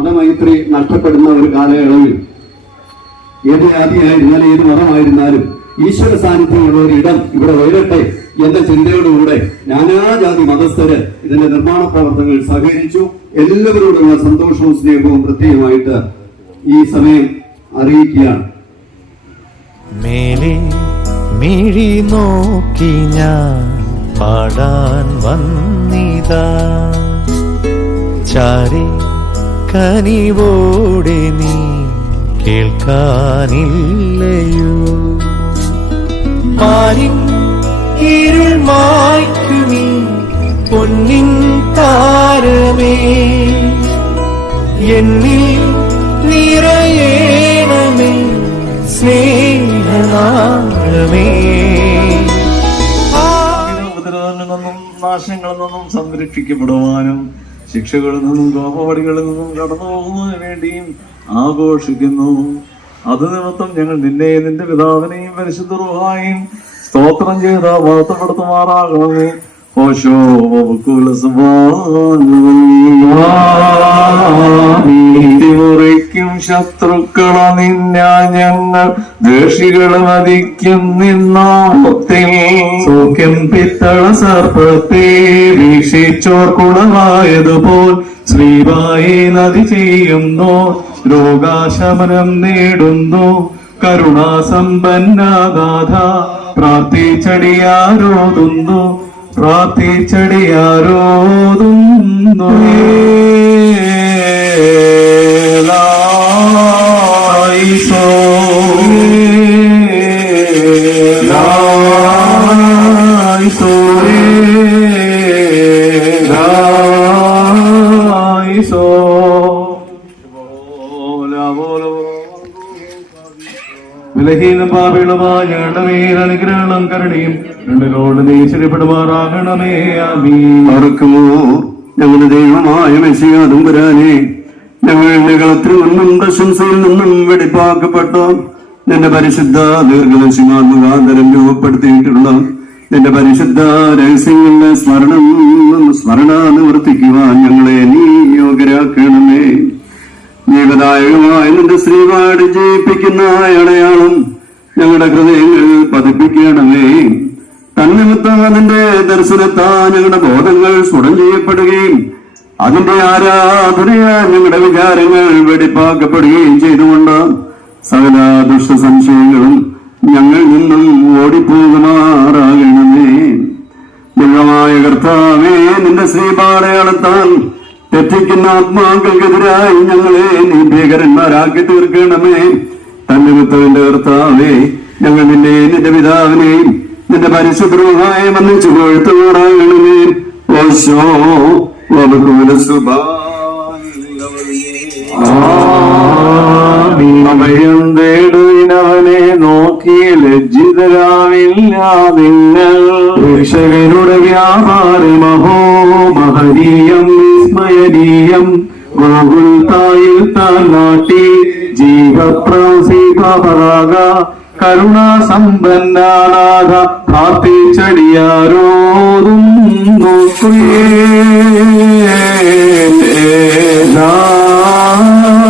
മതമൈത്രി നഷ്ടപ്പെടുന്ന ഒരു കാലയളവിൽ ഏത് ജാതിയായിരുന്നാലും ഏത് മതമായിരുന്നാലും ഈശ്വര സാന്നിധ്യമുള്ള ഒരു ഇടം ഇവിടെ വരട്ടെ എന്ന ചിന്തയോടുകൂടെ നാനാജാതി മതസ്ഥര് ഇതിന്റെ നിർമ്മാണ പ്രവർത്തനങ്ങളിൽ സഹകരിച്ചു. എല്ലാവരോടുള്ള സന്തോഷവും സ്നേഹവും പ്രത്യേകമായിട്ട് ഈ സമയം അറിയിക്കുകയാണ്. നോക്കി ഞാൻ പാടാൻ വന്നിതാ. ചാരി കനിവോടെ നീ കേൾക്കാനില്ലയോ? പാലിൻ ഇരുൾ മായ്ക്കുമീ പൊന്നിൻ താരമേ. എന്നിൽ നിറയേണമേ സ്നേഹനാളമേ. നാശങ്ങളിൽ നിന്നും സംരക്ഷിക്കപ്പെടുവാനും ശിക്ഷകളിൽ നിന്നും കോപവടികളിൽ നിന്നും കടന്നു പോകുന്നതിന് വേണ്ടിയും ആഘോഷിക്കുന്നു. അത് നിമിത്തം ഞങ്ങൾ നിന്നെ നിന്റെ പിതാവിനെയും പരിശുദ്ധ റുഹായും സ്തോത്രം ചെയ്ത് വാർത്തപ്പെടുത്തുമാറാകണമേ ശത്രുക്കളെ നിന്ന ഞങ്ങൾ ദേഷികൾ മതിക്കും നിന്നാമത്തിൽ സൗഖ്യം പിത്തള സർപ്പത്തെ വീക്ഷിച്ചോർ കുളമായതുപോൽ ശ്രീവായി നദി ചെയ്യുന്നു. രോഗാശമനം നേടുന്നു. കരുണാസമ്പന്നാഥ പ്രാർത്ഥിച്ചടിയാരോതുന്നു. പ്രാർത്ഥിച്ചടിയാരോതുന്നു പരിശുദ്ധ ദീർഘദർശിമാർ രൂപപ്പെടുത്തിയിട്ടുള്ള നിന്റെ പരിശുദ്ധ രഹസ്യങ്ങളുടെ സ്മരണം സ്മരണ നിവർത്തിക്കുവാൻ ഞങ്ങളെ നീ യോഗ്യരാക്കണമേ. ജീവദായകമായ നിന്റെ ശ്രീപാട് ജയിപ്പിക്കുന്ന അടയാളം ഞങ്ങളുടെ ഹൃദയങ്ങൾ പതിപ്പിക്കണമേ. തന്നിമിത്തം അതിന്റെ ദർശനത്താൻ ഞങ്ങളുടെ ബോധങ്ങൾ സ്ഫുടം ചെയ്യപ്പെടുകയും അതിന്റെ ആരാധനയാൽ ഞങ്ങളുടെ വിചാരങ്ങൾ വെടിപ്പാക്കപ്പെടുകയും ചെയ്തുകൊണ്ട് സകല ദുഷ്ട സംശയങ്ങളും ഞങ്ങൾ നിന്നും ഓടിപ്പോകുമാറാകണമേ. ദൈവമായ കർത്താവേ നിന്റെ ശ്രീപാടയാളത്താൽ തെറ്റിക്കുന്ന ആത്മാക്കൾക്കെതിരായി ഞങ്ങളെ നീ ഭീകരന്മാരാക്കി തീർക്കണമേ. തന്റെ മുത്തവിന്റെ കർത്താവേ ഞങ്ങൾ നിന്നെ നിന്റെ പിതാവിനെയും നിന്റെ പരിശുദ്ധമായ വന്നിച്ചു കൊഴുത്തുമാറാകണമേ ഓശോ അഭയം തേടുവിനവനെ നോക്കി ലജ്ജിതരാവില്ല നിങ്ങൾ രക്ഷകരുടെ വ്യാപാരമഹോ മഹനീയം വിസ്മയനീയം. ഗോകുൽത്തായിൽ താൻ നാട്ടി ജീവപ്രസിപരാഗ കരുണാസമ്പന്നാനാഥ പ്രാർത്ഥിച്ചടിയാരോതും ലഹീനം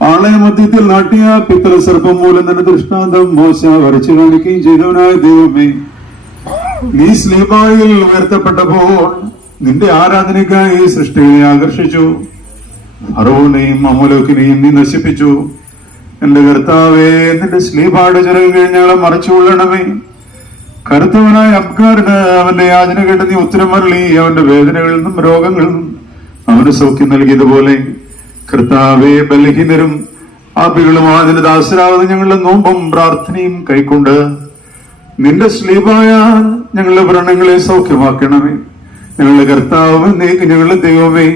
ആളയമധ്യത്തിൽ നാട്ടിയ പിത്തല സർപ്പം മൂലം തന്നെ ദൃഷ്ടാന്തം മോശ വരച്ചു കാണിക്കുകയും ചെയ്തവനായ ദൈവമേ നീ സ്ലീബായിൽ ഉയർത്തപ്പെട്ടപ്പോൾ നിന്റെ ആരാധനയ്ക്കായി സൃഷ്ടികളെ ആകർഷിച്ചു. അറോനെയും അമലോക്കിനെയും നീ നശിപ്പിച്ചു. എന്റെ കർത്താവേ നിന്റെ സ്ലീബാട് ചിറക് കഴിഞ്ഞാളെ മറച്ചുകൊള്ളണമേ കറുത്തവനായ അബ്ഗാറിന് അവന്റെ യാചന കേട്ട് നീ ഉത്തരം മരളി അവന്റെ വേദനകളിൽ നിന്നും രോഗങ്ങളിൽ നിന്നും അവന് സൗഖ്യം നൽകിയതുപോലെ കർത്താവെ ബലഹീനരും ആപികളുമായ നിന്റെ ദാസരാവുന്ന ഞങ്ങളുടെ നോമ്പും പ്രാർത്ഥനയും കൈക്കൊണ്ട് നിന്റെ സ്ലീപായ ഞങ്ങളുടെ വ്രണങ്ങളെ സൗഖ്യമാക്കണമേ. ഞങ്ങളുടെ കർത്താവ് നീക്ക് ഞങ്ങളുടെ ദൈവമേ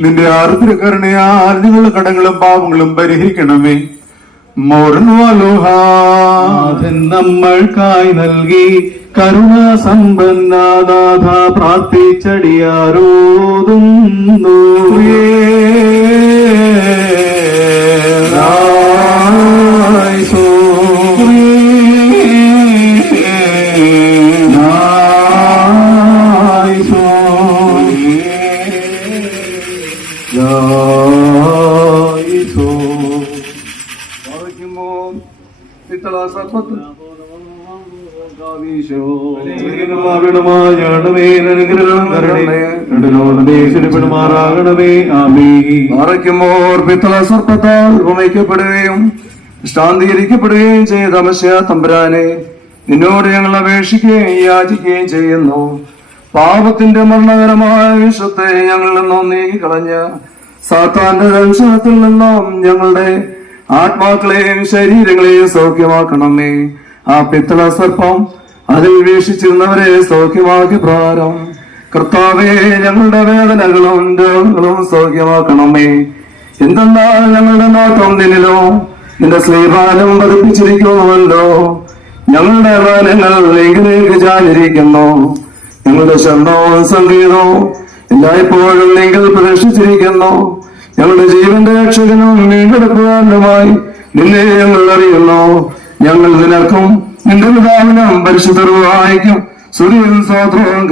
നിന്റെ ആർദ്രകരുണയാൽ ഞങ്ങളുടെ കടങ്ങളും പാപങ്ങളും പരിഹരിക്കണമേ. നമ്മൾക്കായി നൽകി കരുണ സമ്പന്നാദാഥ പ്രാർത്ഥിച്ചടിയാരോതുന്നു പെടുമാറാകണമേ ആമീ മറയ്ക്കുമോർ പിത്തള സർപ്പത്താൽ ഉപമിക്കപ്പെടുകയും ശാന്തീകരിക്കപ്പെടുകയും ചെയ്ത മസ്യ തമ്പുരാനെ നിന്നോട് ഞങ്ങൾ അപേക്ഷിക്കുകയും യാചിക്കുകയും ചെയ്യുന്നു. പാപത്തിന്റെ മരണകരമായ വിഷത്തെ ഞങ്ങളിൽ നിന്നും നീക്കിക്കളഞ്ഞ് സാത്താന്റെ ദംശനത്തിൽ നിന്നും ഞങ്ങളുടെ ആത്മാക്കളെയും ശരീരങ്ങളെയും സൗഖ്യമാക്കണമേ. ആ പിത്തള സർപ്പം അതിൽ വീക്ഷിച്ചിരുന്നവരെ സൗഖ്യമാക്കി പ്രാരം. കർത്താവേ ഞങ്ങളുടെ വേദനകളും രോഗങ്ങളും സൗഖ്യമാക്കണമേ. എന്തെന്നാൽ ഞങ്ങളുടെ നോട്ടം നിന്നിലോ നിന്റെ ശ്രീഭാനം പതിപ്പിച്ചിരിക്കുന്നുവല്ലോ. ഞങ്ങളുടെ ബാലങ്ങൾ എങ്കിലേക്ക് ചാഞ്ഞിരിക്കുന്നു. ഞങ്ങളുടെ ശബ്ദവും സംഗീതവും എല്ലായ്പ്പോഴും നിങ്ങൾ പ്രതീക്ഷിച്ചിരിക്കുന്നു ഞങ്ങളുടെ ജീവന്റെ രക്ഷകനും വീണ്ടെടുക്കുവാനുമായി നിന്നെ ഞങ്ങൾ അറിയുന്നു. ഞങ്ങൾ നിനക്കും നിന്റെ പിതാവിനും പരിശുദ്ധർവായിക്കും സൂര്യൻ സ്വാത്രവും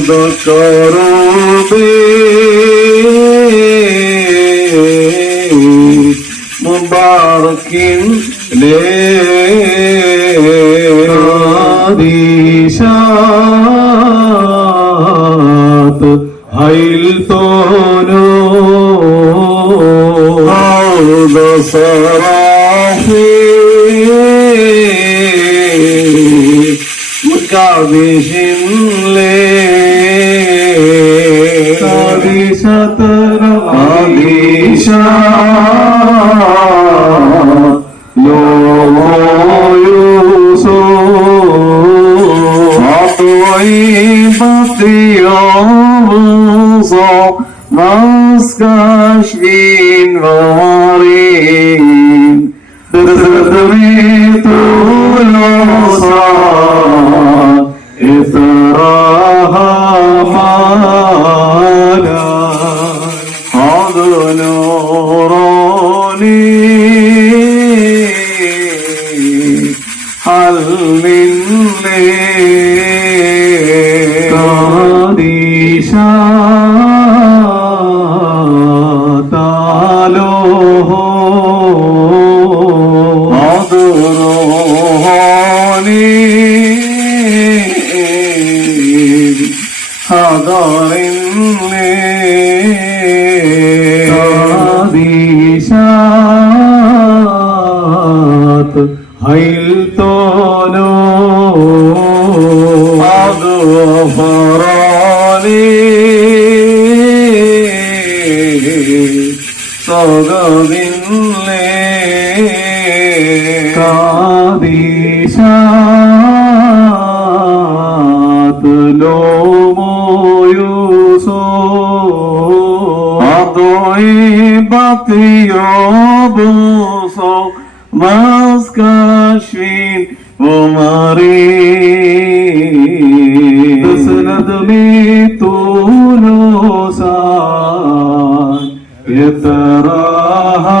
കരയറ്റുന്നു മറിക്കുമോ ആമീൻ ആദീശ ആലോ മുബാറക്കിൻ ലേശാത്ത് ഹൈൽ തോനോ Maskashvin Adishat no moyo so Adoi bati obo so Maska shvin umari Dasrad mi sa Yitraha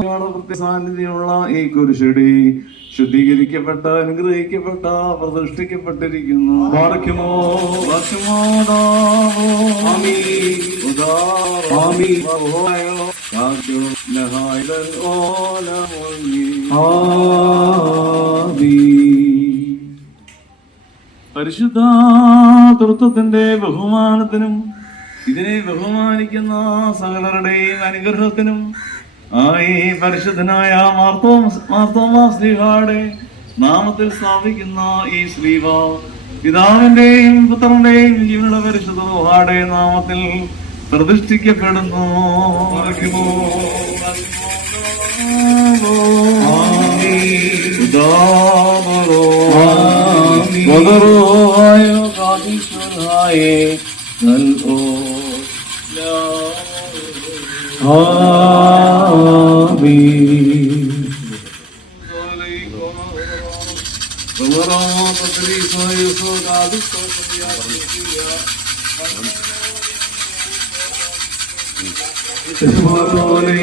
മാർത്തോമായുടെ പ്രത്യേക സാന്നിധ്യമുള്ള ഈ കുരിശടി ശുദ്ധീകരിക്കപ്പെട്ട അനുഗ്രഹിക്കപ്പെട്ട പ്രതിഷ്ഠിക്കപ്പെട്ടിരിക്കുന്നു പാർക്കുമോ. പരിശുദ്ധ തൃത്വത്തിന്റെ ബഹുമാനത്തിനും ഇതിനെ ബഹുമാനിക്കുന്ന സകലരുടെയും അനുഗ്രഹത്തിനും ആയി പരിശുദ്ധനായ മാർത്തോ മാർത്തോമാ ശ്രീഹാടെ നാമത്തിൽ സ്ഥാപിക്കുന്ന ഈ ശ്രീവാവ് പിതാവിന്റെയും പുത്രന്റെയും ജീവനുള്ള പരിശുദ്ധ ഹാടെ നാമത്തിൽ പ്രതിഷ്ഠിക്കപ്പെടുന്നു. കാതീശ്വരായ നൽകോ Σα ευχαριστώ πολύ, κύριε Πρόεδρε. Σα ευχαριστώ πολύ, κύριε Πρόεδρε. Σα ευχαριστώ πολύ, κύριε Πρόεδρε. Σα ευχαριστώ πολύ,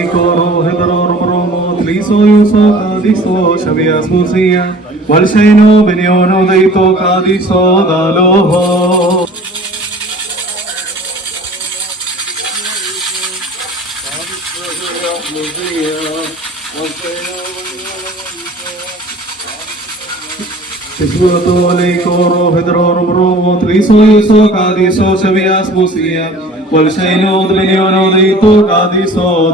κύριε Σεισμού το λαϊκό φεδρό σε βιάς μουσία, πολσέινο τρινιόνο δίτο καδίσο.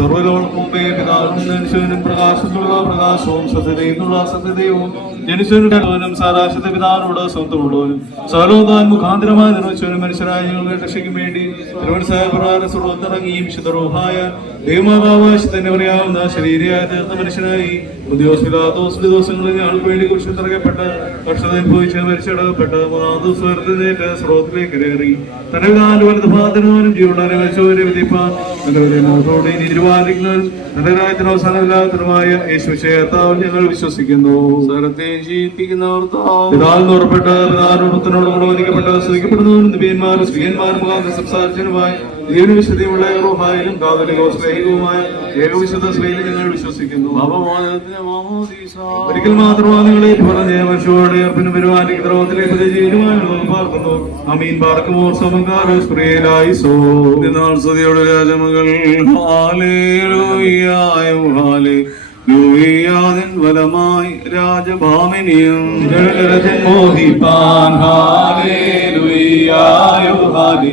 സർവലോകം മുമ്പേ പിതാവിൽ നിന്ന് ജനിച്ചവനും പ്രകാശത്തിലുള്ള പ്രകാശവും സത്യതയെന്നുള്ള സത്യതയും ജനിച്ചവരുടെ സാരാശത്തെ പിതാവിനോട് സ്വന്തമുള്ളവനും സർവോദാൻ മുഖാന്തരമായി നിർമ്മിച്ചവനും മനുഷ്യരായ രക്ഷയ്ക്കും വേണ്ടി തിരുവനന്തപുരം പ്രകാരം സ്വർവത്തിറങ്ങിയും വിശുദ്ധറൂഹായ ദൈവമാകാവശത്തിന്റെ പറയാവുന്ന ശരീരയായ തീർത്ത മനുഷ്യനായി ഉദ്യോഗസ്ഥിലാദോസ് ദിവസങ്ങളിൽ ഞങ്ങൾക്ക് വേണ്ടി കുറിച്ച് തിറകപ്പെട്ട് കർഷത അനുഭവിച്ച് മരിച്ചടക്കപ്പെട്ട് മൂന്നാം സ്രോതത്തിലേക്ക് കയറി തന്നെ നാല് വലത് ഭാഗത്തിനും ജീവനെ വെച്ചവരെ വിധിപ്പാൻ മോട്ടോടെ ഇരുവാലിക്കുന്നവരും തന്റെ രാജ്യത്തിന് അവസാനമില്ലാത്തതുമായ യേശു ഞങ്ങൾ വിശ്വസിക്കുന്നു. ഉറപ്പെട്ട് സ്തുതിക്കപ്പെടുന്നവരും സ്ത്രീയന്മാരും മുഖാന്തരം സംസാരിച്ചതുമായ ജീവന വിശുദ്ധിയുള്ള റോഹായാലും കാതലികവും സ്നേഹവുമായ ഏകവിശുദ്ധ സ്ത്രീയിൽ ഞങ്ങൾ വിശ്വസിക്കുന്നു. ഒരിക്കൽ നിങ്ങളെ പറഞ്ഞ വർഷോടെ അർപ്പന വരുവാനും ദ്രോഹത്തിലേക്ക് പ്രതിജീവനുമായി പാർക്കുന്നു അമീൻ പാർക്കുമോ സമകാല സ്ത്രീയിലായി സോ സ്തുതിയുടെ രാജമകൾ. ഹാലേ ഫലമായി രാജഭാമിനിയും മോഹിപ്പാൻ. ഹാലേ ലുയായോ പിതൃഗ്രഹവും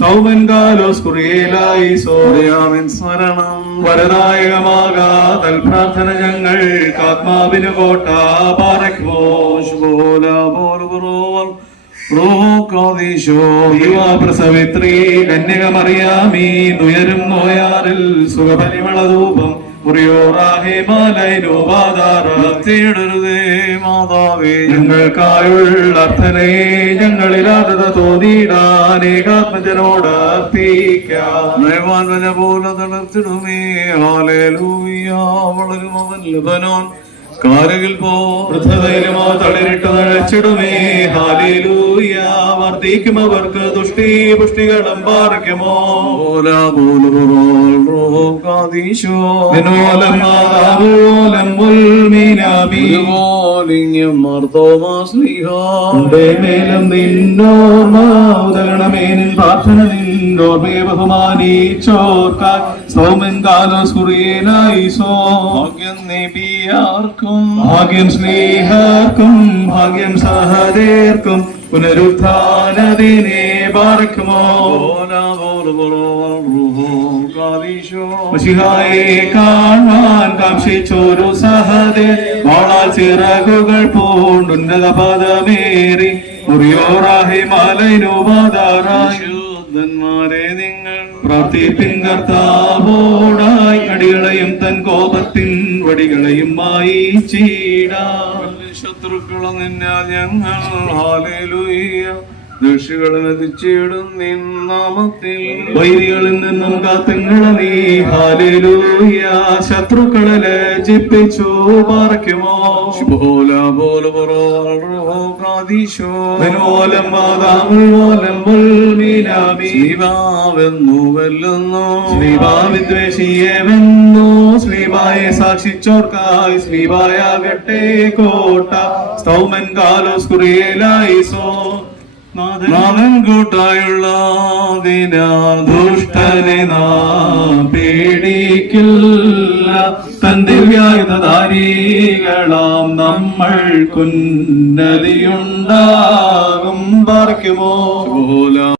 റൂഹോ കാദീശോ ദിനോലം വാദാമുൽ പോലം ബീനാബി ഭജനമേ ോരേകസുതൻ തൃക്കരങ്ങളിൽ അലിവാന്തൻ പക്കലപേക്ഷയാണ് കേടം സൗമൻ കാലോസ് കുറിയേലായി സ്മരണം. വരദായകമാകാ തൽ പ്രാർത്ഥന ഞങ്ങൾ ആത്മാവിന് കോട്ട കാദീശോ പ്രസവിത്രീ കന്യകമറിയാമീ. തുയരും നോയാറിൽ സുഖപരിമള രൂപം ഞങ്ങൾക്കായുള്ള അർത്ഥനെ ഞങ്ങളിലാതത തോന്നിയിടാൻ ഏകാത്മജനോട് അർത്ഥിക്കാം പോലെ തളർത്തിടുമേ. ഹാലേലൂയ ലൂയ്യ അവൻ ലബനോൻ. കാരകിൽ പോ. തളിരിട്ട് നഴച്ചിടുമേ ഹാലേലൂയ വർദ്ധിക്കും അവർക്ക് ദുഷ്ടി പുഷ്ടികളും പാർക്കുമോ. നിൻ പ്രാർത്ഥന നിന്നോർമ്മയെ ബഹുമാനിച്ചോർക്കാൻ സൗമൻ കാലോസ് കുറിയേനായി സോ. ഭാഗ്യം നബിയാർക്കും ഭാഗ്യം സ്നേഹർക്കും ഭാഗ്യം സഹദേർക്കും പുനരുത്ഥാനദിനെ പാർക്കുമോ മഷിഹായെ കാണാൻ കാക്ഷിച്ചോരു സഹദേ വാളാൽ ചിറകുകൾ പൂണ്ടുന്നത പദമേറി. മുറിയോറാഹി മലൈനുപാതാറായി ശുദ്ധന്മാരെ നിങ്ങൾ പ്രാർത്ഥിപ്പിൻ കർത്താവോടായി അടികളെയും തൻ കോപത്തിൻ വടികളെയും മായി ചീടാം. ശത്രുക്കളെ നിന്നാൽ ഞങ്ങൾ ഹാലേലൂയ ദൃഷികളെ നദിച്ചിടും നിൻ നാമത്തിൽ. വൈരികളിൽ നിന്നും കാത്തുങ്ങളെ നീ. ഹാലേലൂയ ശത്രുക്കളെ ലജ്ജിപ്പിച്ചു. പാർക്കുമോ പോല പോല പുറോ കാദീശോ മനോലം മാതാമുലോലം മുൽമീനാമി ശിവാവെന്നു വെല്ലുന്നു. ശ്രീഭാവിദ്വേഷിയെ വെന്നു. ശ്രീവായെ സാക്ഷിച്ചോർക്കായി. ശ്രീവായാകട്ടെ കോട്ട. സ്തൗമൻ കാലോസ് കുറിയേലായി സോ. നാഥൻ കൂട്ടായുള്ള ദുഷ്ടനെ നാം പേടിക്കില്ല തൻ ദിവ്യായുധധാരികളാം നമ്മൾക്കുന്നതിയുണ്ടാകും പാർക്കുമോ പോല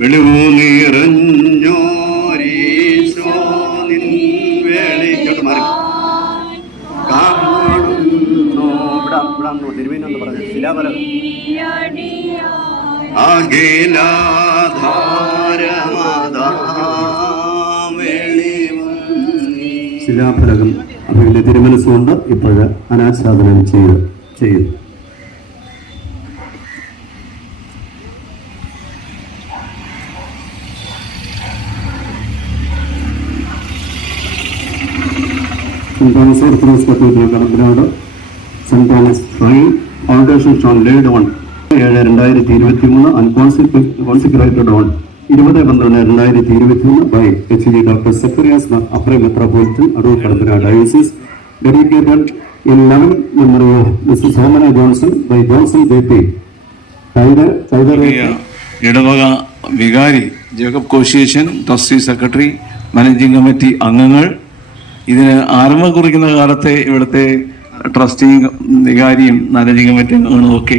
വെളിവു നിറഞ്ഞോരീശോ നിൻ വേളിക്കോട്ട് മാറി കാണുന്നു ഇവിടെ ഇവിടെ തിരുവേനൊന്ന് പറഞ്ഞു ശിലാഫലം ശിലാഫലകം അവരുടെ തിരുമനസ്സുകൊണ്ട് ഇപ്പോഴ് അനാച്ഛാദനം ചെയ്ത് തോമസ് ഫ്രൈ ഫൗണ്ടേഷൻ ഓൺ ഏഴ് രണ്ടായിരത്തി ഇരുപത്തി മൂന്ന് അൺകോൺസിക്രേറ്റഡ് ഓൺ ഇരുപത് പന്ത്രണ്ട് രണ്ടായിരത്തി ഇരുപത്തി മൂന്ന് by H D doctor Zacharias അപ്ര metropolitan Adoor കടമ്പര diocese dedicated in loving of Mr Somana Johnson by Johnson J P ഇടവക വികാരി ജേക്കബ് കോഷിയേഷൻ ട്രസ്റ്റി സെക്രട്ടറി മാനേജിംഗ് കമ്മിറ്റി അംഗങ്ങൾ. ഇതിന് ആരംഭം കുറിക്കുന്ന കാലത്തെ ഇവിടുത്തെ ട്രസ്റ്റിയും വികാരിയും മാനേജിംഗ് കമ്മിറ്റി അംഗങ്ങളും ഒക്കെ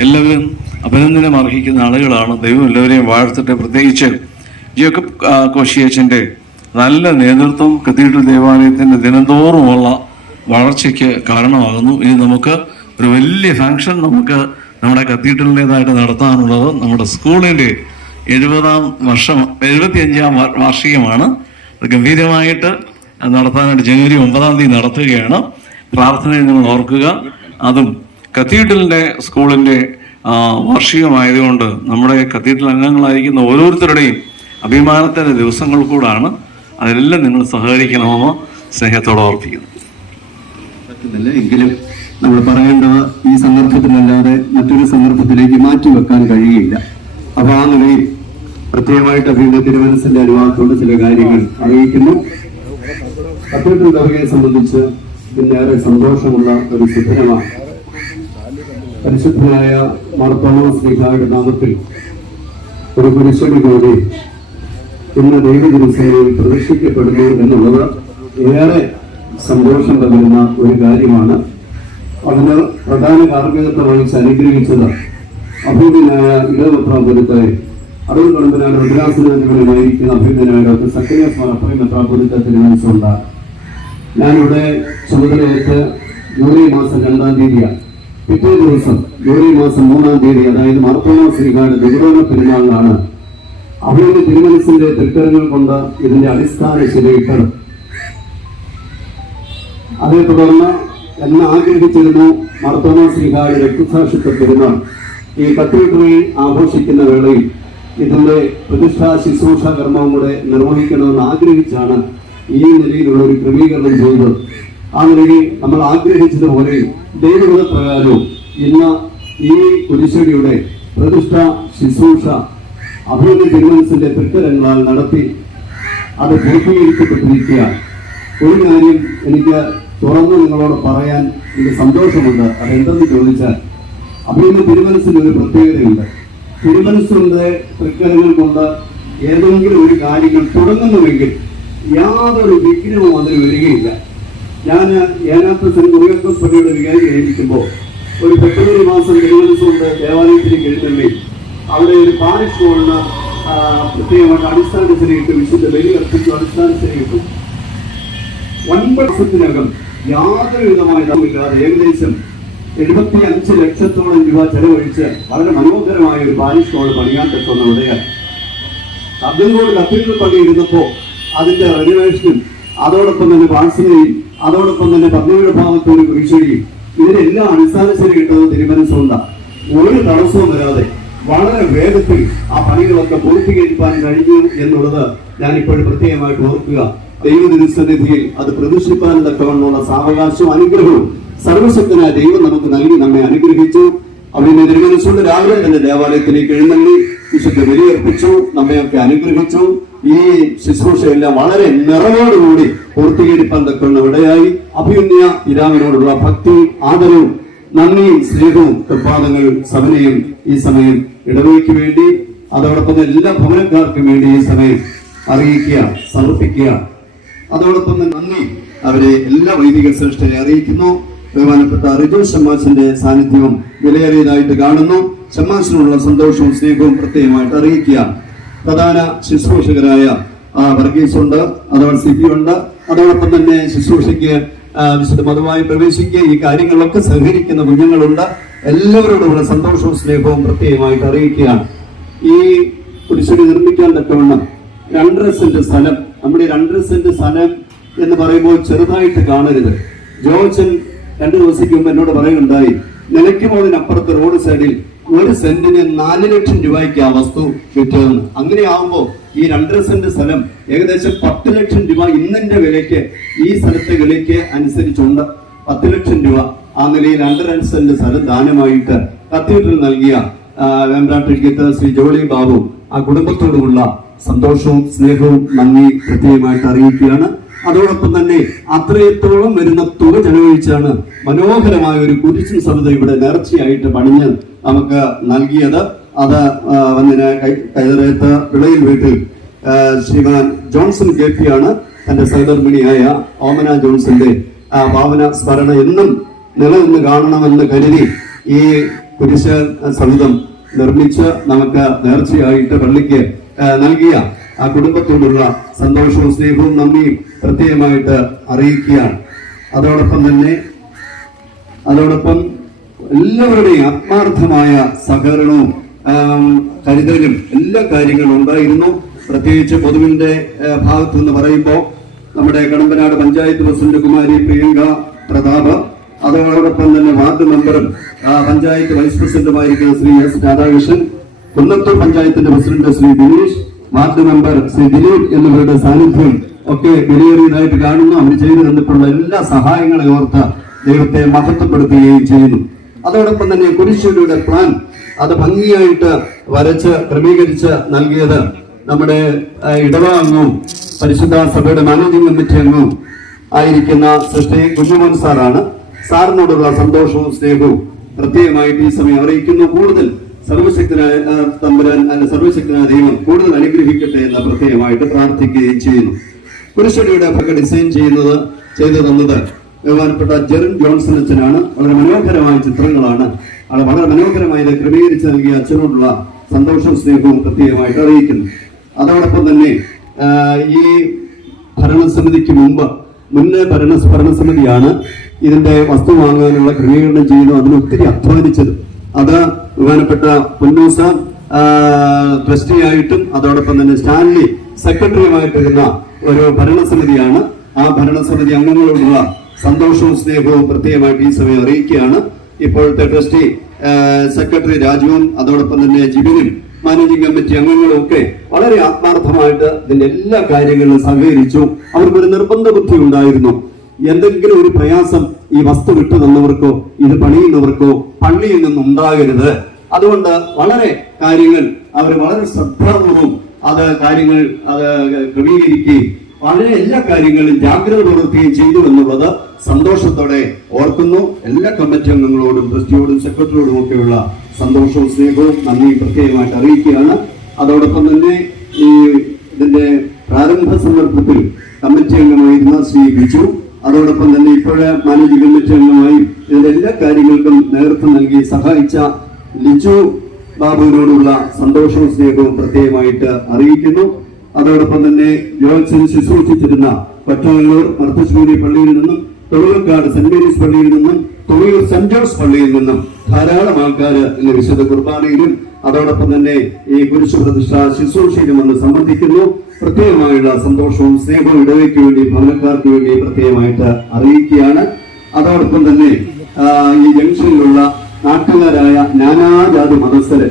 എല്ലാവരും അഭിനന്ദനം അർഹിക്കുന്ന ആളുകളാണ്. ദൈവം എല്ലാവരെയും വാഴ്ത്തട്ടെ. പ്രത്യേകിച്ച് ജേക്കബ് കോശിയച്ചന്റെ നല്ല നേതൃത്വം കത്തീഡ്രൽ ദേവാലയത്തിന്റെ ദിനംതോറുമുള്ള വളർച്ചയ്ക്ക് കാരണമാകുന്നു. ഇനി നമുക്ക് ഒരു വലിയ ഫംഗ്ഷൻ നമുക്ക് നമ്മുടെ കത്തീഡ്രലിന്റെതായിട്ട് നടത്താനുള്ളത് നമ്മുടെ സ്കൂളിന്റെ എഴുപതാം വർഷം എഴുപത്തിയഞ്ചാം വാർഷികമാണ്. അത് ഗംഭീരമായിട്ട് നടത്താനായിട്ട് ജനുവരി ഒമ്പതാം തീയതി നടത്തുകയാണ്. പ്രാർത്ഥനയിൽ നിങ്ങൾ ഓർക്കുക. അതും കത്തീഡ്രലിന്റെ സ്കൂളിന്റെ വാർഷികമായതുകൊണ്ട് നമ്മുടെ കത്തീഡ്രൽ അംഗങ്ങളായിരിക്കുന്ന ഓരോരുത്തരുടെയും അഭിമാനത്തിന്റെ ദിവസങ്ങൾ കൂടാണ് അതിലെല്ലാം നിങ്ങൾ സഹകരിക്കണമെന്ന് സ്നേഹത്തോടെ ഓർപ്പിക്കുന്നു. പറ്റുന്നില്ല. എങ്കിലും നമ്മൾ പറയേണ്ടത് ഈ സന്ദർഭത്തിലല്ലാതെ മറ്റൊരു സന്ദർഭത്തിലേക്ക് മാറ്റി വെക്കാൻ കഴിയില്ല. അപ്പൊ ആ നിലയിൽ പ്രത്യേകമായിട്ട് അഭിയുടെ തിരുമനസിന്റെ അനുവാദത്തോട് ചില കാര്യങ്ങൾ അറിയിക്കുന്നു. കത്തീഡ്രൽ ദർഗയെ സംബന്ധിച്ച് പിന്നേറെ സന്തോഷമുള്ള ഒരു സുദിനമാണ്. പരിശുദ്ധനായ മാർത്തോമ സ്നേഹായുടെ നാമത്തിൽ ഒരു മനുഷ്യന് കൂടി ഇന്ന് ദൈവദിവസേനയിൽ പ്രദർശിക്കപ്പെടുന്നു എന്നുള്ളത് ഏറെ സന്തോഷം പകരുന്ന ഒരു കാര്യമാണ്. അതിന് പ്രധാന കാർമ്മികത്വം വഹിച്ച് അനുഗ്രഹിച്ചത്. അഭിമുഖനായ ഇടവപ്രാപുരത്തെ അറിവ് കുടുംബനായ രുദ്രാസനാധിപനായിരിക്കുന്ന അഭിമുഖനായ ഡോക്ടർ സക്രിയാസ് മലപ്പുറം മെത്രാപുരത്തെ തിരുവനന്തപുരത്തുണ്ട് ഞാനിവിടെ ചുമതലയേറ്റ് ജൂലൈ മാസം രണ്ടാം തീയതിയാണ്. പിറ്റേ ദിവസം ജൂലൈ മാസം മൂന്നാം തീയതി അതായത് മാർത്തോമ ശ്രീകാട് ദുർഗോണ പെരുന്നാളിലാണ് അവരുടെ തിരുമനസിന്റെ തൃക്കരങ്ങൾ കൊണ്ട് ഇതിന്റെ അടിസ്ഥാന ശിലയിട്ടത് അതേ തുടർന്ന് എന്ന് ആഗ്രഹിച്ചിരുന്നു മാർത്തോമ ശ്രീകാട് രക്തസാക്ഷിത്വ പെരുന്നാൾ ഈ കത്തീഡ്രലിൽ ആഘോഷിക്കുന്ന വേളയിൽ ഇതിന്റെ പ്രതിഷ്ഠാ ശുശ്രൂഷ കർമ്മവും കൂടെ നിർവഹിക്കണമെന്ന് ആഗ്രഹിച്ചാണ് ഈ നിലയിലുള്ള ഒരു ക്രമീകരണം ചെയ്തത്. ആ നിലയിൽ നമ്മൾ ആഗ്രഹിച്ചതുപോലെ ദൈവഗത പ്രകാരവും ഇന്ന് ഈ കുരിശടിയുടെ പ്രതിഷ്ഠ ശുശ്രൂഷ അഭിവൃദ്ധി തിരുമനസിന്റെ തൃക്കരങ്ങളാൽ നടത്തി അത് പൂർത്തീകരിക്കപ്പെട്ടിരിക്കുകയാണ് ഒരു കാര്യം എനിക്ക് തുറന്ന് നിങ്ങളോട് പറയാൻ എനിക്ക് സന്തോഷമുണ്ട്. അതെന്തെന്ന് ചോദിച്ചാൽ അഭിവൃദ്ധി തിരുമനസിന് ഒരു പ്രത്യേകതയുണ്ട്. തിരുമനസിന്റെ തൃക്കരങ്ങൾ കൊണ്ട് ഏതെങ്കിലും ഒരു കാര്യങ്ങൾ തുടങ്ങുന്നുവെങ്കിൽ യാതൊരു വിഘ്നവും അതിന് വരികയില്ല ഞാൻ ഏനാത്ത സെന്റ് മുരുകത്തോസ് പള്ളിയുടെ വികാരിയായിരിക്കുമ്പോൾ ഒരു ഫെബ്രുവരി മാസം തിരുവനന്തപുരത്ത് ദേവാലയത്തിലേക്ക് എഴുന്നള്ളി അവിടെ ഒരു പാരിഷ് ഹോളിന് പ്രത്യേകമായിട്ട് അടിസ്ഥാന ശരിയിട്ട് വിശുദ്ധ ബലി അർപ്പിച്ചു. അടിസ്ഥാന ശരിയിട്ടു ഒൻപത് വർഷത്തിനകം യാതൊരു വിധമായ ഇടമില്ലാതെ ഏകദേശം എഴുപത്തി അഞ്ച് ലക്ഷത്തോളം രൂപ ചെലവഴിച്ച് വളരെ മനോഹരമായ ഒരു പാരിഷ് ഹോൾ പണിയാൻ പറ്റുന്ന അവിടെയാണ്. കബ്ബിൻകോട് കത്തീഡ്രൽ പള്ളി ഇരുന്നപ്പോ അതിന്റെ റെനോവേഷനും അതോടൊപ്പം തന്നെ പ്രാർത്ഥനയും അതോടൊപ്പം തന്നെ പദ്ധതിയുടെ ഭാഗത്ത് ഒരു കുരിശടിയും ഇതിനെല്ലാം അടിസ്ഥാന ശരി കിട്ടുന്നത് തിരുമനസ്സുണ്ടാണ് ഒരു തടസ്സവും വരാതെ വളരെ വേഗത്തിൽ ആ പണികളൊക്കെ പൂർത്തീകരിക്കാൻ കഴിഞ്ഞു എന്നുള്ളത് ഞാൻ ഇപ്പോഴും പ്രത്യേകമായിട്ട് ഓർക്കുക. ദൈവദിനസന്നിധിയിൽ അത് പ്രദർശിപ്പാൻ തക്കവണ്ണമുള്ള സാവകാശവും അനുഗ്രഹവും സർവശക്തനായ ദൈവം നമുക്ക് നൽകി നമ്മെ അനുഗ്രഹിച്ചു. അവനെ തിരുമനസ്സുകൊണ്ട് രാവിലെ തന്നെ ദേവാലയത്തിലേക്ക് എഴുന്നള്ളി വിശുദ്ധ ബലിയർപ്പിച്ചു. നമ്മയൊക്കെ അനുഗ്രഹിച്ചു. ഈ ശുശ്രൂഷയെല്ലാം വളരെ നിറവോടുകൂടി പൂർത്തീകരിപ്പാൻ തക്കുന്ന ഇടയായി അഭിയുന്യ പിതാവിനോടുള്ള ഭക്തി ആദരവും നന്ദിയും സ്നേഹവും കൃപാദങ്ങൾ സഭനയും ഈ സമയം ഇടവയ്ക്ക് വേണ്ടി അതോടൊപ്പം എല്ലാ ഭവനക്കാർക്കും വേണ്ടി ഈ സമയം അറിയിക്കുക സമർപ്പിക്കുക. അതോടൊപ്പം നന്ദി. അവരെ എല്ലാ വൈദിക ശ്രേഷ്ഠരെ അറിയിക്കുന്നു. ബഹുമാനപ്പെട്ട റിജു ഷമ്മാസിന്റെ സാന്നിധ്യവും വിലയേറിയതായിട്ട് കാണുന്നു. ഷമ്മാസിനുള്ള സന്തോഷവും സ്നേഹവും പ്രത്യേകമായിട്ട് അറിയിക്കുക. പ്രധാന ശുശ്രൂഷകരായ വർഗീസ് ഉണ്ട് അതോടെ സി പി ഉണ്ട് അതോടൊപ്പം തന്നെ ശുശ്രൂഷയ്ക്ക് വിശുദ്ധ മതമായി പ്രവേശിക്കുക ഈ കാര്യങ്ങളൊക്കെ സഹകരിക്കുന്ന കുഞ്ഞുങ്ങളുണ്ട്. എല്ലാവരോടുമുള്ള സന്തോഷവും സ്നേഹവും പ്രത്യേകമായിട്ട് അറിയിക്കുകയാണ്. ഈ കുരിശടി നിർമ്മിക്കാൻ തക്കവണ്ണം രണ്ടര സെന്റ് സ്ഥലം നമ്മുടെ രണ്ടര സെന്റ് സ്ഥലം എന്ന് പറയുമ്പോൾ ചെറുതായിട്ട് കാണരുത്. ജോർജൻ രണ്ടു ദിവസത്തേക്ക് മുമ്പ് എന്നോട് പറയുകയുണ്ടായി നിലയ്ക്കുമോളിനപ്പുറത്ത് റോഡ് സൈഡിൽ? ഒരു സെന്റിന് നാല് ലക്ഷം രൂപയ്ക്ക് ആ വസ്തു വിറ്റതെന്ന് അങ്ങനെയാവുമ്പോ ഈ രണ്ടര സെന്റ് സ്ഥലം ഏകദേശം പത്ത് ലക്ഷം രൂപ ഇന്നിന്റെ വിലയ്ക്ക് ഈ സ്ഥലത്തെ വിലയ്ക്ക് അനുസരിച്ചുണ്ട് പത്ത് ലക്ഷം രൂപ ആ നിലയിൽ രണ്ടര സെന്റ് സ്ഥലം ദാനമായിട്ട് കത്തീഡ്രൽ നൽകിയ വേമ്പ്രാട്ടിക്കത്ത് ശ്രീ ജോളി ബാബു ആ കുടുംബത്തോടുമുള്ള സന്തോഷവും സ്നേഹവും നന്ദി കൃത്യമായിട്ട് അറിയിക്കുകയാണ്. അതോടൊപ്പം തന്നെ അത്രയത്തോളം വരുന്ന തുക ചെലവഴിച്ചാണ് മനോഹരമായ ഒരു കുരിശൻ സമിതി ഇവിടെ നേർച്ചയായിട്ട് പണിഞ്ഞ് നമുക്ക് നൽകിയത്. അത് വന്നിന് കൈ- കൈതറയത്ത് വിളയിൽ വീട്ടിൽ ശ്രീമാൻ ജോൺസൺ കെ ആണ്. തന്റെ സഹധർമ്മിണിയായ ഓമന ജോൺസന്റെ ആ ഭാവന സ്മരണ എന്നും നിലനിന്ന് കാണണമെന്ന് കരുതി ഈ കുരിശ സമിതം നിർമ്മിച്ച് നമുക്ക് നേർച്ചയായിട്ട് പള്ളിക്ക് നൽകിയ ആ കുടുംബത്തോടുള്ള സന്തോഷവും സ്നേഹവും നന്ദിയും പ്രത്യേകമായിട്ട് അറിയിക്കുകയാണ്. അതോടൊപ്പം തന്നെ അതോടൊപ്പം എല്ലാവരുടെയും ആത്മാർത്ഥമായ സഹകരണവും കരുതലും എല്ലാ കാര്യങ്ങളും ഉണ്ടായിരുന്നു. പ്രത്യേകിച്ച് പൊതുവിന്റെ ഭാഗത്ത് നിന്ന് പറയുമ്പോൾ നമ്മുടെ കടമ്പനാട് പഞ്ചായത്ത് പ്രസിഡന്റ് കുമാരി പ്രിയങ്ക പ്രതാപ് അതോടൊപ്പം തന്നെ വാർഡ് മെമ്പറും പഞ്ചായത്ത് വൈസ് പ്രസിഡന്റുമായിരിക്കുന്ന ശ്രീ എസ് രാധാകൃഷ്ണൻ കുന്നത്തൂർ പഞ്ചായത്തിന്റെ president Shri Dinesh ward member Shri Dileep എന്നിവരുടെ സാന്നിധ്യം ഒക്കെ വിലയേറിയതായിട്ട് കാണുന്നു. അവർ ചെയ്തു തന്നിട്ടുള്ള എല്ലാ സഹായങ്ങളെ ഓർത്ത് ദൈവത്തെ മഹത്വപ്പെടുത്തുകയും ചെയ്യുന്നു. അതോടൊപ്പം തന്നെ കുരിശൂരിയുടെ പ്ലാൻ അത് ഭംഗിയായിട്ട് വരച്ച് ക്രമീകരിച്ച് നൽകിയത് നമ്മുടെ ഇടവ അംഗവും പരിശുദ്ധ സഭയുടെ മാനേജിംഗ് കമ്മിറ്റി അംഗവും ആയിരിക്കുന്ന സൃഷ്ടി കുഞ്ഞുമോൻ സാറാണ്. സാറിനോടുള്ള സന്തോഷവും സ്നേഹവും പ്രത്യേകമായിട്ട് ഈ സമയം അറിയിക്കുന്നു. കൂടുതൽ സർവശക്തനായ തമ്പുരാൻ അല്ല സർവശക്തനായ ദൈവം കൂടുതൽ അനുഗ്രഹിക്കട്ടെ എന്ന് പ്രത്യേകമായിട്ട് പ്രാർത്ഥിക്കുകയും ചെയ്യുന്നു. കുരിശടിയുടെ ഭഗ ഡിസൈൻ ചെയ്യുന്നത് ചെയ്തു തന്നത് ബഹുമാനപ്പെട്ട ജെറിൻ ജോൺസൺ അച്ഛനാണ്. വളരെ മനോഹരമായ ചിത്രങ്ങളാണ്. അത് വളരെ മനോഹരമായി ക്രമീകരിച്ച് നൽകിയ അച്ഛനോടുള്ള സന്തോഷവും സ്നേഹവും പ്രത്യേകമായിട്ട് അറിയിക്കുന്നു. അതോടൊപ്പം തന്നെ ഈ ഭരണസമിതിക്ക് മുമ്പ് മുന്നേ ഭരണ ഭരണസമിതിയാണ് ഇതിന്റെ വസ്തു വാങ്ങാനുള്ള ക്രമീകരണം ചെയ്യുന്നു അതിന് ഒത്തിരി അധ്വാനിച്ചത്. അത് ബഹുമാനപ്പെട്ട പുന്നൂസ ട്രസ്റ്റിയായിട്ടും അതോടൊപ്പം തന്നെ സ്റ്റാൻലി സെക്രട്ടറിയുമായിട്ടിരുന്ന ഒരു ഭരണസമിതിയാണ്. ആ ഭരണസമിതി അംഗങ്ങളോടുള്ള സന്തോഷവും സ്നേഹവും പ്രത്യേകമായിട്ട് ഈ സമയം അറിയിക്കുകയാണ്. ഇപ്പോഴത്തെ ട്രസ്റ്റി സെക്രട്ടറി രാജുവും അതോടൊപ്പം തന്നെ ജിബിനും മാനേജിംഗ് കമ്മിറ്റി അംഗങ്ങളും ഒക്കെ വളരെ ആത്മാർത്ഥമായിട്ട് ഇതിന്റെ എല്ലാ കാര്യങ്ങളിലും സഹകരിച്ചു. അവർക്കൊരു നിർബന്ധ ബുദ്ധി ഉണ്ടായിരുന്നു. എന്തെങ്കിലും ഒരു പ്രയാസം ഈ വസ്തു വിട്ടു തന്നവർക്കോ ഇത് പണിയുന്നവർക്കോ പള്ളിയിൽ നിന്നും ഉണ്ടാകരുത് അതുകൊണ്ട് വളരെ കാര്യങ്ങൾ അവർ വളരെ ശ്രദ്ധാപൂർവം അത് കാര്യങ്ങൾ അത് ക്രമീകരിക്കുകയും വളരെ എല്ലാ കാര്യങ്ങളും ജാഗ്രത പുലർത്തുകയും ചെയ്തു എന്നുള്ളത് സന്തോഷത്തോടെ ഓർക്കുന്നു. എല്ലാ കമ്മിറ്റി അംഗങ്ങളോടും ട്രസ്റ്റിയോടും സെക്രട്ടറിയോടും ഒക്കെയുള്ള സന്തോഷവും സ്നേഹവും നന്ദി പ്രത്യേകമായിട്ട് അറിയിക്കുകയാണ്. അതോടൊപ്പം തന്നെ ഈ ഇതിന്റെ പ്രാരംഭ സന്ദർഭത്തിൽ കമ്മിറ്റി അംഗമായിരുന്ന ശ്രീ ബിജു അതോടൊപ്പം തന്നെ ഇപ്പോഴേ മാനേജിംഗ് കമ്മിറ്റി അംഗമായി ഇതിന്റെ എല്ലാ കാര്യങ്ങൾക്കും നേതൃത്വം നൽകി സഹായിച്ച ലിജു ബാബുവിനോടുള്ള സന്തോഷവും സ്നേഹവും പ്രത്യേകമായിട്ട് അറിയിക്കുന്നു. അതോടൊപ്പം തന്നെ ജോൺസൺ ശുശ്രൂഷിച്ചിരുന്ന കൊറ്റവല്ലൂർ മർത്തശ്ശൂരി പള്ളിയിൽ നിന്നും തൊഴിലക്കാട് സെന്റ് മേരീസ് പള്ളിയിൽ നിന്നും തൊഴിയൂർ സെന്റ് ജോർജ് പള്ളിയിൽ നിന്നും ധാരാളം ആൾക്കാർ ഇന്ന് വിശുദ്ധ കുർബാനയിലും അതോടൊപ്പം തന്നെ ഈ കുരിശു പ്രതിഷ്ഠ ശുശ്രൂഷയിലും വന്ന് സംബന്ധിക്കുന്നു. പ്രത്യേകമായുള്ള സന്തോഷവും സ്നേഹവും ഇടവയ്ക്ക് വേണ്ടി ഭവനക്കാർക്ക് വേണ്ടി പ്രത്യേകമായിട്ട് അറിയിക്കുകയാണ്. അതോടൊപ്പം തന്നെ ഈ ജംഗ്ഷനിലുള്ള നാട്ടുകാരായ നാനാജാതി മതസ്ഥര്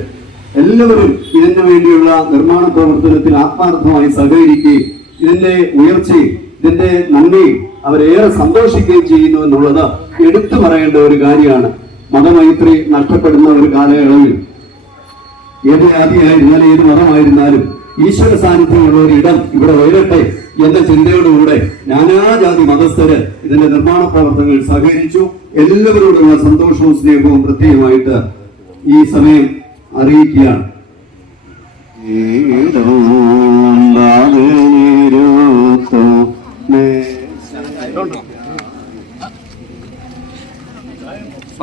എല്ലാവരും ഇതിനു വേണ്ടിയുള്ള നിർമ്മാണ പ്രവർത്തനത്തിൽ ആത്മാർത്ഥമായി സഹകരിക്കുകയും ഇതിന്റെ ഉയർച്ചയും ഇതിന്റെ നന്മയും അവരേറെ സന്തോഷിക്കുകയും ചെയ്യുന്നു എന്നുള്ളത് എടുത്തു പറയേണ്ട ഒരു കാര്യമാണ്. മതമൈത്രി നഷ്ടപ്പെടുന്ന ഒരു കാലയളവിൽ. ഏത് ജാതിയായിരുന്നാലും ഏത് മതമായിരുന്നാലും ഈശ്വര സാന്നിധ്യമുള്ള ഒരു ഇടം ഇവിടെ വരട്ടെ എന്ന ചിന്തയോടുകൂടെ നാനാജാതി മതസ്ഥര് ഇതിന്റെ നിർമ്മാണ പ്രവർത്തനങ്ങൾ സഹകരിച്ചു. എല്ലാവരോടുള്ള സന്തോഷവും സ്നേഹവും പ്രത്യേകമായിട്ട് ഈ സമയം അറിയിക്കുകയാണ്.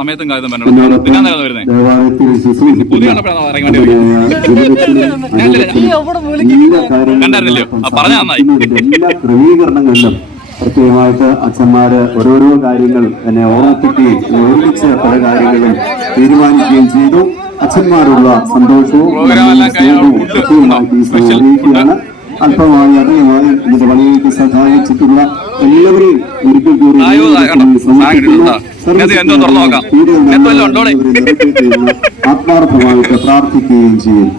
സമയത്തും കാര്യം പറഞ്ഞു പിന്നെ വരുന്നത് പുതിയ കണ്ടപ്പോഴാണോ ഇറങ്ങി കണ്ടായിരുന്നില്ലയോ? പറഞ്ഞ നന്നായി. എല്ലാ ക്രമീകരണങ്ങളിലും പ്രത്യേകമായിട്ട് അച്ഛന്മാര് ഓരോരോ കാര്യങ്ങൾ എന്നെ ഓർമ്മിപ്പിക്കുകയും ഒരുമിച്ച് ഓർമ്മിച്ച് പല കാര്യങ്ങളും തീരുമാനിക്കുകയും ചെയ്തു. അച്ഛന്മാരുള്ള സന്തോഷവും അല്പമായി അധികമായി എന്റെ പണികൾക്ക് സഹായിച്ചിട്ടുള്ള എല്ലാവരെയും ഒരിക്കൽ കൂടി ആത്മാർത്ഥമായിട്ട് പ്രാർത്ഥിക്കുകയും ചെയ്യും.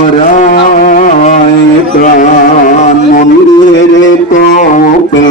ോരായ തോപ്പിൽ